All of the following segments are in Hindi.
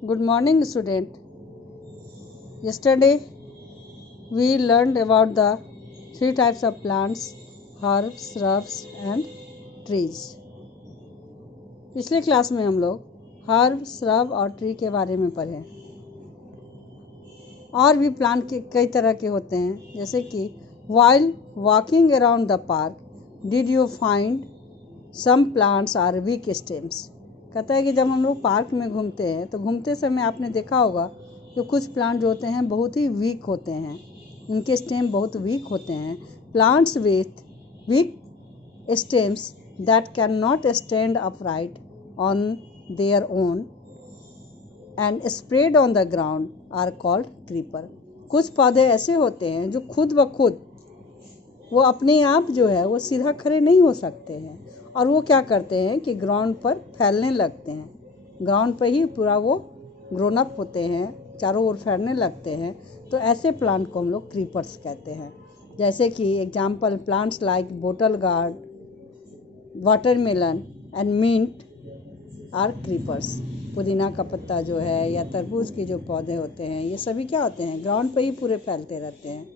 Good morning, student. Yesterday we learned about the three types of plants: herbs, shrubs and trees. पिछले क्लास में हम लोग हर्ब, श्रब और ट्री के बारे में पढ़े। और भी प्लांट के कई तरह के होते हैं, जैसे कि while walking around the park, did you find some plants are weak stems? कहता है कि जब हम लोग पार्क में घूमते हैं तो घूमते समय आपने देखा होगा कि कुछ प्लांट जो होते हैं बहुत ही वीक होते हैं, उनके स्टेम बहुत वीक होते हैं। Plants with weak stems that can not stand upright on their own and spread on the ground are called creeper. कुछ पौधे ऐसे होते हैं जो खुद ब खुद वो अपने आप जो है वो सीधा खड़े नहीं हो सकते हैं, और वो क्या करते हैं कि ग्राउंड पर फैलने लगते हैं। ग्राउंड पर ही पूरा वो ग्रोन अप होते हैं, चारों ओर फैलने लगते हैं। तो ऐसे प्लांट को हम लोग क्रीपर्स कहते हैं। जैसे कि example plants like bottle gourd, watermelon and mint are creepers. पुदीना का पत्ता जो है या तरबूज के जो पौधे होते हैं, ये सभी क्या होते हैं, ग्राउंड पर ही पूरे फैलते रहते हैं।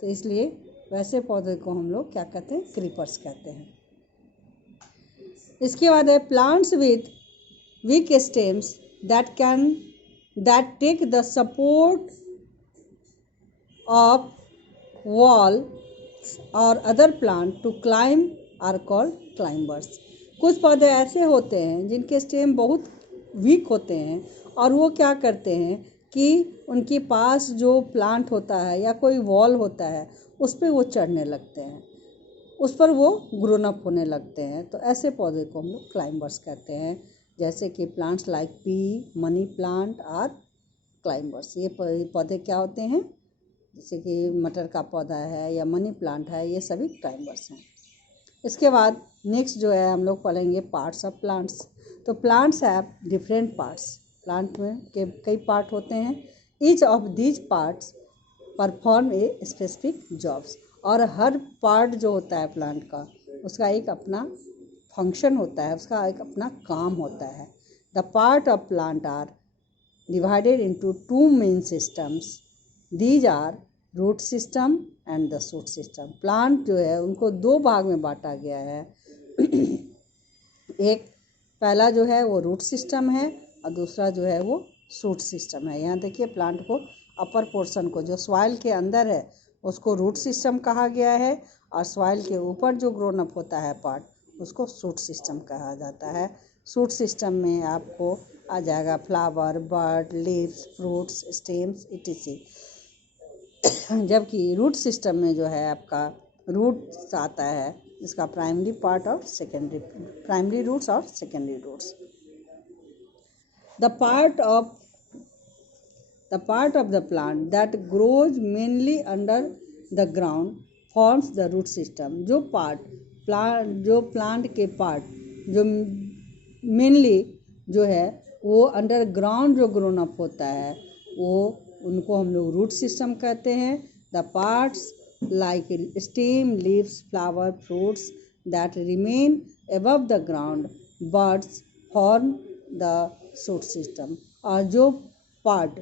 तो इसलिए वैसे पौधे को हम लोग क्या कहते हैं, क्रीपर्स कहते हैं। इसके बाद है plants with weak stems that take the support of wall और other plant to climb are called climbers. कुछ पौधे ऐसे होते हैं जिनके स्टेम बहुत वीक होते हैं, और वो क्या करते हैं कि उनके पास जो प्लांट होता है या कोई वॉल होता है उस पर वो चढ़ने लगते हैं, उस पर वो ग्रोन अप होने लगते हैं। तो ऐसे पौधे को हम लोग क्लाइंबर्स कहते हैं। जैसे कि plants like pea, money plant are climbers. ये पौधे क्या होते हैं, जैसे कि मटर का पौधा है या मनी प्लांट है, ये सभी क्लाइंबर्स हैं। इसके बाद नेक्स्ट जो है हम लोग पढ़ेंगे पार्ट्स ऑफ प्लांट्स। तो plants have different parts. Plant में के कई पार्ट होते हैं। Each of these parts perform a specific jobs. और हर पार्ट जो होता है प्लांट का, उसका एक अपना फंक्शन होता है, उसका एक अपना काम होता है। The part of plant are divided into two main systems. These are root system and the shoot system. Plant जो है उनको दो भाग में बांटा गया है। एक पहला जो है वो रूट सिस्टम है और दूसरा जो है वो शूट सिस्टम है। यहाँ देखिए प्लांट को अपर पोर्शन को जो सॉइल के अंदर है उसको रूट सिस्टम कहा गया है, और सॉइल के ऊपर जो ग्रोन अप होता है पार्ट उसको शूट सिस्टम कहा जाता है। शूट सिस्टम में आपको आ जाएगा flower, bud, leaves, fruits, stems etc। जबकि रूट सिस्टम में जो है आपका रूट्स आता है, इसका प्राइमरी पार्ट और सेकेंडरी, प्राइमरी रूट्स और secondary roots. The part of the plant that grows mainly under the ground forms the root system। जो प्लांट के पार्ट जो मेनली जो है वो अंडरग्राउंड जो ग्रोन अप होता है वो उनको हम लोग रूट सिस्टम कहते हैं। The parts like stem, leaves, flower, fruits that remain above the ground birds form the shoot system. और जो पार्ट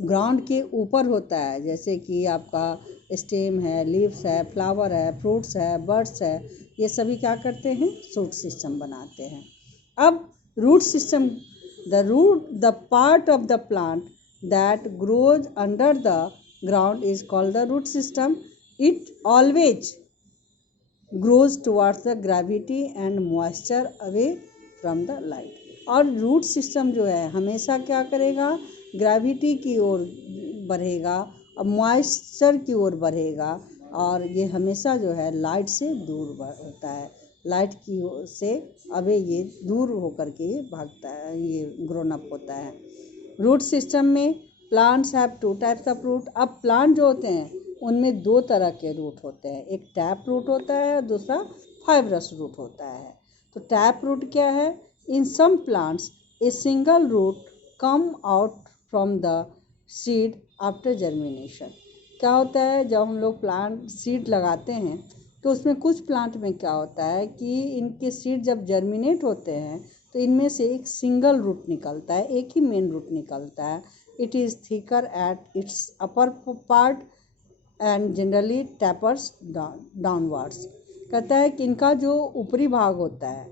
ग्राउंड के ऊपर होता है, जैसे कि आपका स्टेम है, लीव्स है, फ्लावर है, फ्रूट्स है, बर्ड्स है, ये सभी क्या करते हैं, शूट सिस्टम बनाते हैं। अब root system, the part of the plant that grows under the ground is called the root system. It always grows towards the gravity and moisture away from the light. और रूट सिस्टम जो है हमेशा क्या करेगा, ग्रेविटी की ओर बढ़ेगा और मॉइस्चर की ओर बढ़ेगा, और ये हमेशा जो है लाइट से दूर होता है। लाइट की ओर से अबे ये दूर होकर के ये भागता है, ये ग्रोन अप होता है। रूट सिस्टम में plants have two types of root. अब प्लांट जो होते हैं उनमें दो तरह के रूट होते हैं, एक टैप रूट होता है और दूसरा फाइब्रस रूट होता है। तो टैप रूट क्या है, in some plants a single root come out from the seed after germination. क्या होता है, जब हम लोग प्लांट सीड लगाते हैं तो उसमें कुछ प्लांट में क्या होता है कि इनके सीड जब जर्मिनेट होते हैं तो इनमें से एक सिंगल रूट निकलता है, एक ही मेन रूट निकलता है। It is thicker at its upper part and generally tapers downwards. कहता है कि इनका जो ऊपरी भाग होता है,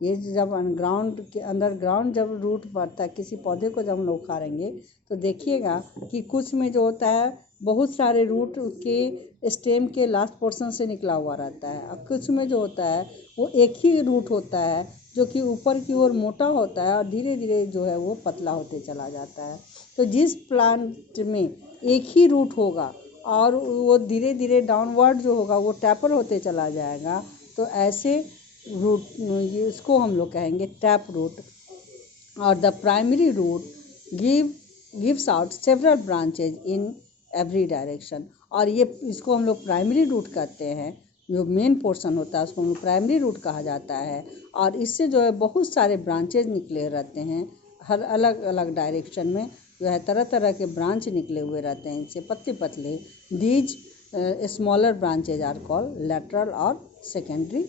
ये जब ग्राउंड के अंडरग्राउंड जब रूट बढ़ता है, किसी पौधे को जब हम लोग उखाड़ेंगे तो देखिएगा कि कुछ में जो होता है बहुत सारे रूट के स्टेम के लास्ट पोर्शन से निकला हुआ रहता है, और कुछ में जो होता है वो एक ही रूट होता है जो कि ऊपर की ओर मोटा होता है और धीरे धीरे जो है वो पतला होते चला जाता है। तो जिस प्लांट में एक ही रूट होगा और वो धीरे धीरे डाउनवर्ड जो होगा वो टैपर होते चला जाएगा, तो ऐसे रूट इसको हम लोग कहेंगे टैप रूट। और the primary root gives out several branches in every direction. और ये इसको हम लोग प्राइमरी रूट कहते हैं, जो मेन पोर्शन होता है उसको हम लोग प्राइमरी रूट कहा जाता है। और इससे जो है बहुत सारे ब्रांचेज निकले रहते हैं, हर अलग अलग डायरेक्शन में जो है तरह तरह के ब्रांच निकले हुए रहते हैं, इनसे पतले पतले। These smaller branches are called lateral और सेकेंडरी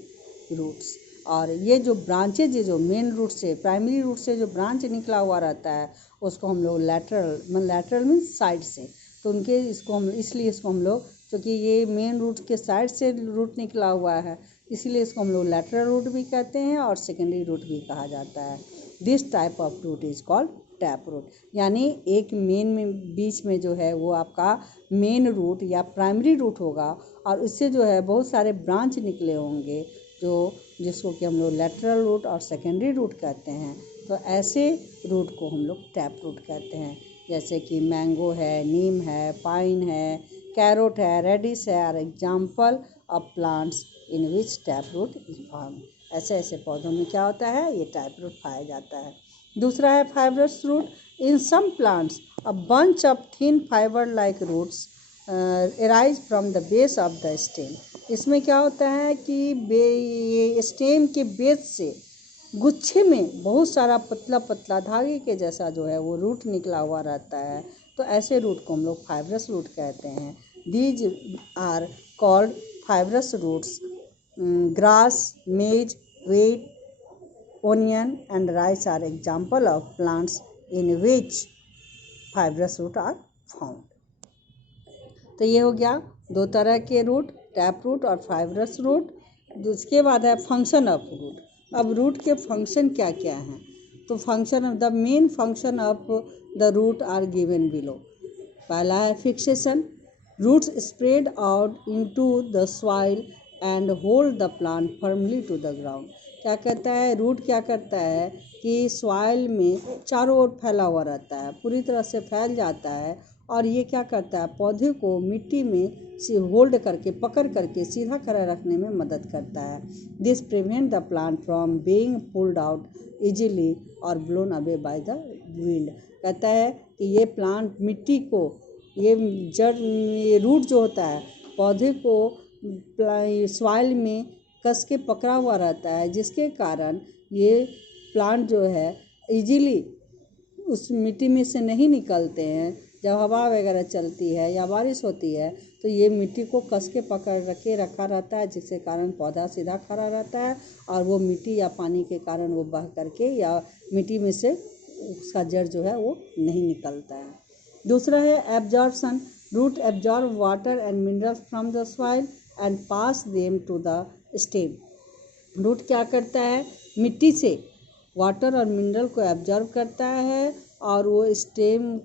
रूट्स। और ये जो ब्रांचेज जो मेन रूट से प्राइमरी रूट से जो ब्रांच निकला हुआ रहता है उसको हम लोग लेटरल मीन्स साइड से, तो उनके इसको हम इसलिए इसको हम लोग, क्योंकि ये मेन रूट के साइड से रूट निकला हुआ है इसीलिए इसको हम लोग लेटरल रूट भी कहते हैं और सेकेंडरी रूट भी कहा जाता है। This type of root is called tap root. यानी एक मेन में बीच में जो है वो आपका मेन रूट या प्राइमरी रूट होगा और इससे जो है बहुत सारे ब्रांच निकले होंगे जिसको कि हम लोग लेटरल रूट और सेकेंडरी रूट कहते हैं। तो ऐसे रूट को हम लोग टैप रूट कहते हैं, जैसे कि मैंगो है, नीम है, पाइन है, कैरोट है, रेडिश है, are example of plants in which tap root is form. ऐसे ऐसे पौधों में क्या होता है, ये टैप रूट पाया जाता है। दूसरा है fibrous root. In some plants a bunch of thin fibre like roots arise from the base of the stem. इसमें क्या होता है कि ये स्टेम के बेस से गुच्छे में बहुत सारा पतला पतला धागे के जैसा जो है वो रूट निकला हुआ रहता है, तो ऐसे रूट को हम लोग फाइब्रस रूट कहते हैं। These are called fibrous roots. Grass, maize, wheat, onion and rice are example of plants in which fibrous root are found। तो ये हो गया दो तरह के रूट, टैप रूट और फाइब्रस रूट। उसके बाद है फंक्शन ऑफ रूट। अब रूट के फंक्शन क्या क्या हैं, तो function of the main function of the root are given below. पहला है fixation. Roots spread out into the soil and hold the plant firmly to the ground. क्या कहता है, रूट क्या करता है कि सॉइल में चारों ओर फैला हुआ रहता है, पूरी तरह से फैल जाता है और ये क्या करता है, पौधे को मिट्टी में से होल्ड करके पकड़ करके सीधा खड़ा रखने में मदद करता है। This prevent the plant from being pulled out easily और blown away by the wind. कहता है कि ये प्लांट मिट्टी को, ये रूट जो होता है पौधे को सॉइल में कस के पकड़ा हुआ रहता है, जिसके कारण ये प्लांट जो है इजीली उस मिट्टी में से नहीं निकलते हैं। जब हवा वगैरह चलती है या बारिश होती है तो ये मिट्टी को कस के पकड़ रखे रखा रहता है, जिसके कारण पौधा सीधा खड़ा रहता है और वो मिट्टी या पानी के कारण वो बह करके या मिट्टी में से उसका जड़ जो है वो नहीं निकलता है। दूसरा है absorption. Root absorb water and minerals from the soil and pass them to the stem. Root क्या करता है, मिट्टी से वाटर और मिनरल को एब्जॉर्ब करता है और वो स्टेम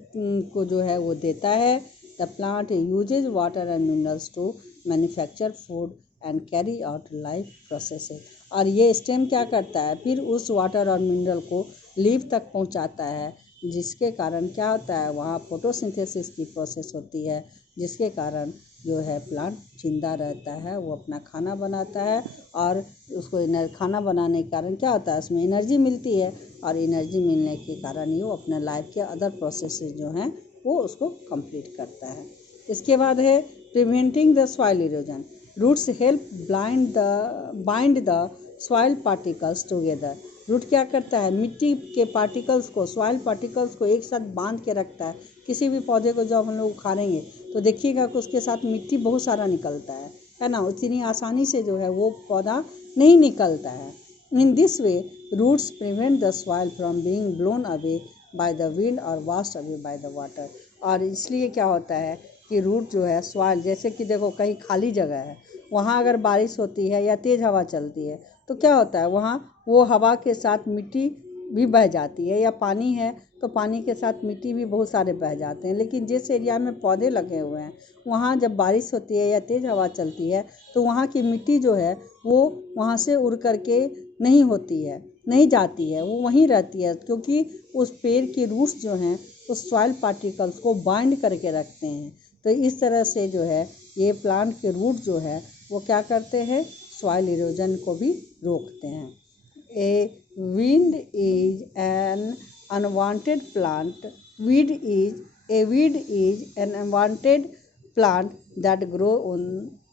को जो है वो देता है। The plant uses water and minerals to manufacture food and carry out life processes. और ये स्टेम क्या करता है, फिर उस वाटर और मिनरल को लीफ तक पहुंचाता है, जिसके कारण क्या होता है, वहाँ फोटोसिंथेसिस की प्रोसेस होती है, जिसके कारण जो है प्लांट जिंदा रहता है, वो अपना खाना बनाता है और उसको खाना बनाने के कारण क्या होता है, उसमें एनर्जी मिलती है और एनर्जी मिलने के कारण ही वो अपने लाइफ के अदर प्रोसेसेस जो हैं वो उसको कंप्लीट करता है। इसके बाद है preventing the soil erosion. Roots help bind the soil particles together. Root क्या करता है, मिट्टी के पार्टिकल्स को, सॉइल पार्टिकल्स को एक साथ बांध के रखता है। किसी भी पौधे को जब हम लोग उखाड़ेंगे तो देखिएगा कि उसके साथ मिट्टी बहुत सारा निकलता है ना, उतनी आसानी से जो है वो पौधा नहीं निकलता है। In this way, roots prevent the soil from being blown away by the wind or washed away by the water. और इसलिए क्या होता है कि रूट जो है सॉइल, जैसे कि देखो कहीं खाली जगह है, वहाँ अगर बारिश होती है या तेज़ हवा चलती है तो क्या होता है, वहाँ वो हवा के साथ मिट्टी भी बह जाती है, या पानी है तो पानी के साथ मिट्टी भी बहुत सारे बह जाते हैं। लेकिन जिस एरिया में पौधे लगे हुए हैं वहाँ जब बारिश होती है या तेज़ हवा चलती है तो वहाँ की मिट्टी जो है वो वहाँ से उड़ करके नहीं होती है, नहीं जाती है, वो वहीं रहती है, क्योंकि उस पेड़ की रूट्स जो हैं उस सॉइल पार्टिकल्स को बाइंड करके रखते हैं। तो इस तरह से जो है ये प्लांट के रूट जो है वो क्या करते हैं, सॉइल इरोजन को भी रोकते हैं। ए wind is an unwanted plant. Weed is an unwanted plant that grow on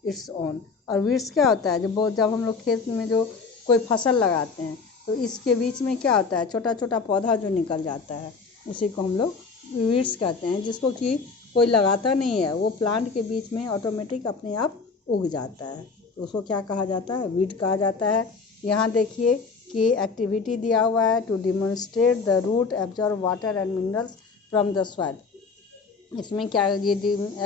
its own. और वीड्स क्या होता है, जब हम लोग खेत में जो कोई फसल लगाते हैं तो इसके बीच में क्या होता है, छोटा छोटा पौधा जो निकल जाता है उसी को हम लोग वीड्स कहते हैं, जिसको कि कोई लगाता नहीं है, वो प्लांट के बीच में ऑटोमेटिक अपने आप उग जाता है, तो उसको क्या कहा जाता है, वीड कहा जाता है। यहाँ देखिए कि एक्टिविटी दिया हुआ है, to demonstrate the root absorb water and minerals from the soil. इसमें क्या ये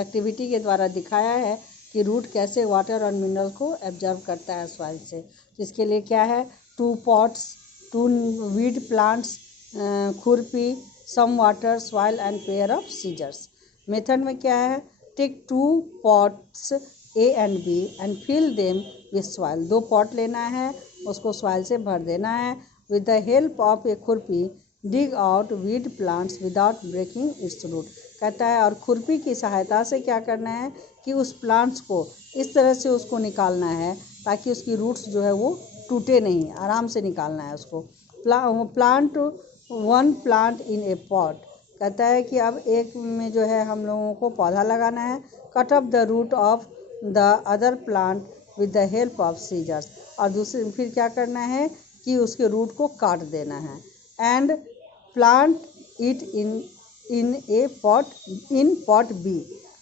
एक्टिविटी के द्वारा दिखाया है कि रूट कैसे वाटर और मिनरल को एब्जॉर्ब करता है सॉइल से। जिसके लिए क्या है, 2 पॉट्स, 2 वीड प्लांट्स, खुरपी, some water, soil and pair of scissors. Method में क्या है, take 2 pots A and B and fill them with soil। 2 pot लेना है, उसको सॉइल से भर देना है। With the help of a खुरपी dig out weed plants without breaking its root. कहता है और खुरपी की सहायता से क्या करना है कि उस प्लांट्स को इस तरह से उसको निकालना है ताकि उसकी रूट्स जो है वो टूटे नहीं, आराम से निकालना है उसको। Plant 1 plant in a pot. कहता है कि अब एक में जो है हम लोगों को पौधा लगाना है। Cut up the root of the other plant with the help of scissors. और दूसरे फिर क्या करना है कि उसके रूट को काट देना है। And plant it in a pot, in pot B.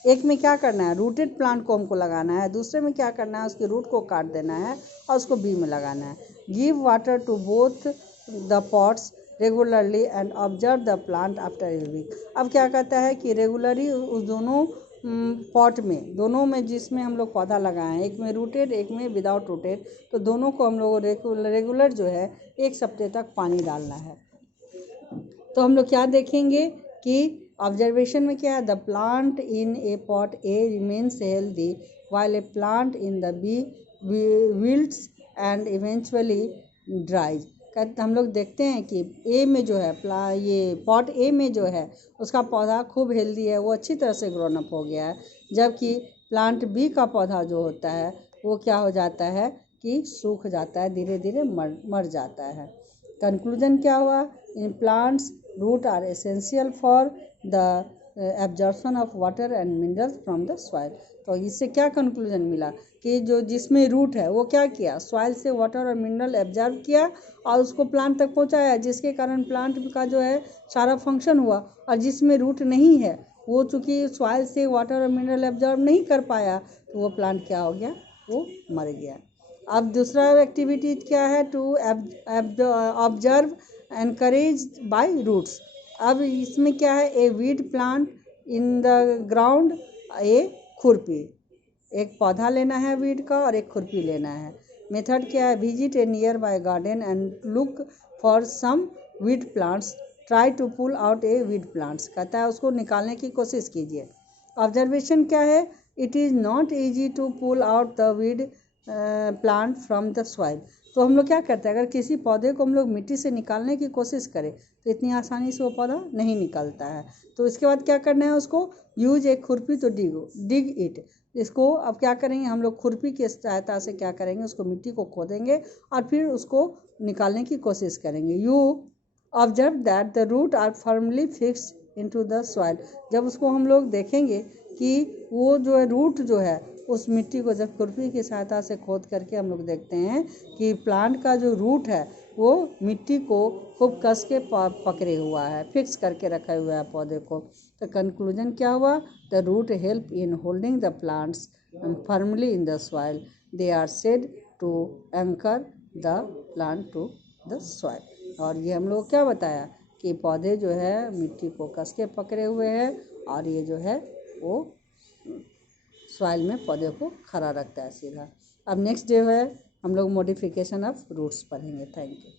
एक में क्या करना है, रूटेड प्लांट को हमको लगाना है, दूसरे में क्या करना है, उसके रूट को काट देना है और उसको बी में लगाना है। Give water to both the pots regularly and observe the plant after a week. अब क्या कहता है कि रेगुलरली उस दोनों पॉट में, दोनों में जिसमें हम लोग पौधा लगाए हैं, एक में रूटेड एक में विदाउट रूटेड, तो दोनों को हम लोग रेगुलर जो है 1 सप्ताह तक पानी डालना है। तो हम लोग क्या देखेंगे कि ऑब्जर्वेशन में क्या है, the plant in a pot A remains healthy while a plant in the B wilts and eventually dries. हम लोग देखते हैं कि ए में जो है ये पॉट ए में जो है उसका पौधा खूब हेल्दी है, वो अच्छी तरह से ग्रोन अप हो गया है, जबकि प्लांट बी का पौधा जो होता है वो क्या हो जाता है कि सूख जाता है, धीरे धीरे मर जाता है। कंक्लूजन क्या हुआ, in plants root are essential for the absorption of water and minerals from the soil. तो इससे क्या कंक्लूजन मिला कि जो जिसमें रूट है वो क्या किया, सॉइल से वाटर और मिनरल एब्जॉर्ब किया और उसको प्लांट तक पहुंचाया, जिसके कारण प्लांट का जो है सारा फंक्शन हुआ। और जिसमें रूट नहीं है वो चूँकि सॉइल से वाटर और मिनरल एब्जॉर्ब नहीं कर पाया तो वो प्लांट क्या हो गया, वो मर गया। अब दूसरा एक्टिविटी क्या है, to observe anchorage by roots. अब इसमें क्या है, a weed plant in the ground, a खुरपी। एक पौधा लेना है वीड का और एक खुरपी लेना है। मेथड क्या है, visit a nearby garden and look for some weed plants, try to pull out a weed plants. कहता है उसको निकालने की कोशिश कीजिए। ऑब्जर्वेशन क्या है, it is not easy to pull out the weed plant from the soil. तो हम लोग क्या करते हैं, अगर किसी पौधे को हम लोग मिट्टी से निकालने की कोशिश करें तो इतनी आसानी से वो पौधा नहीं निकलता है। तो इसके बाद क्या करना है, उसको यूज एक खुरपी तो डिग इट। इसको अब क्या करेंगे हम लोग, खुरपी की सहायता से क्या करेंगे, उसको मिट्टी को खोदेंगे और फिर उसको निकालने की कोशिश करेंगे। You observe that the root are firmly fix into the soil. जब उसको हम लोग देखेंगे कि वो जो है रूट जो है उस मिट्टी को जब खुरपी की सहायता से खोद करके हम लोग देखते हैं कि प्लांट का जो रूट है वो मिट्टी को खूब कस के पकड़े हुआ है, फिक्स करके रखा हुआ है पौधे को। तो कंक्लूजन क्या हुआ, the root help in holding the plants firmly in the soil, they are said to anchor the plant to the soil. और ये हम लोग क्या बताया कि पौधे जो है मिट्टी को कस के पकड़े हुए हैं और ये जो है वो सॉइल में पौधे को खड़ा रखता है सीधा। अब नेक्स्ट डे है हम लोग मॉडिफिकेशन ऑफ रूट्स पढ़ेंगे। Thank you.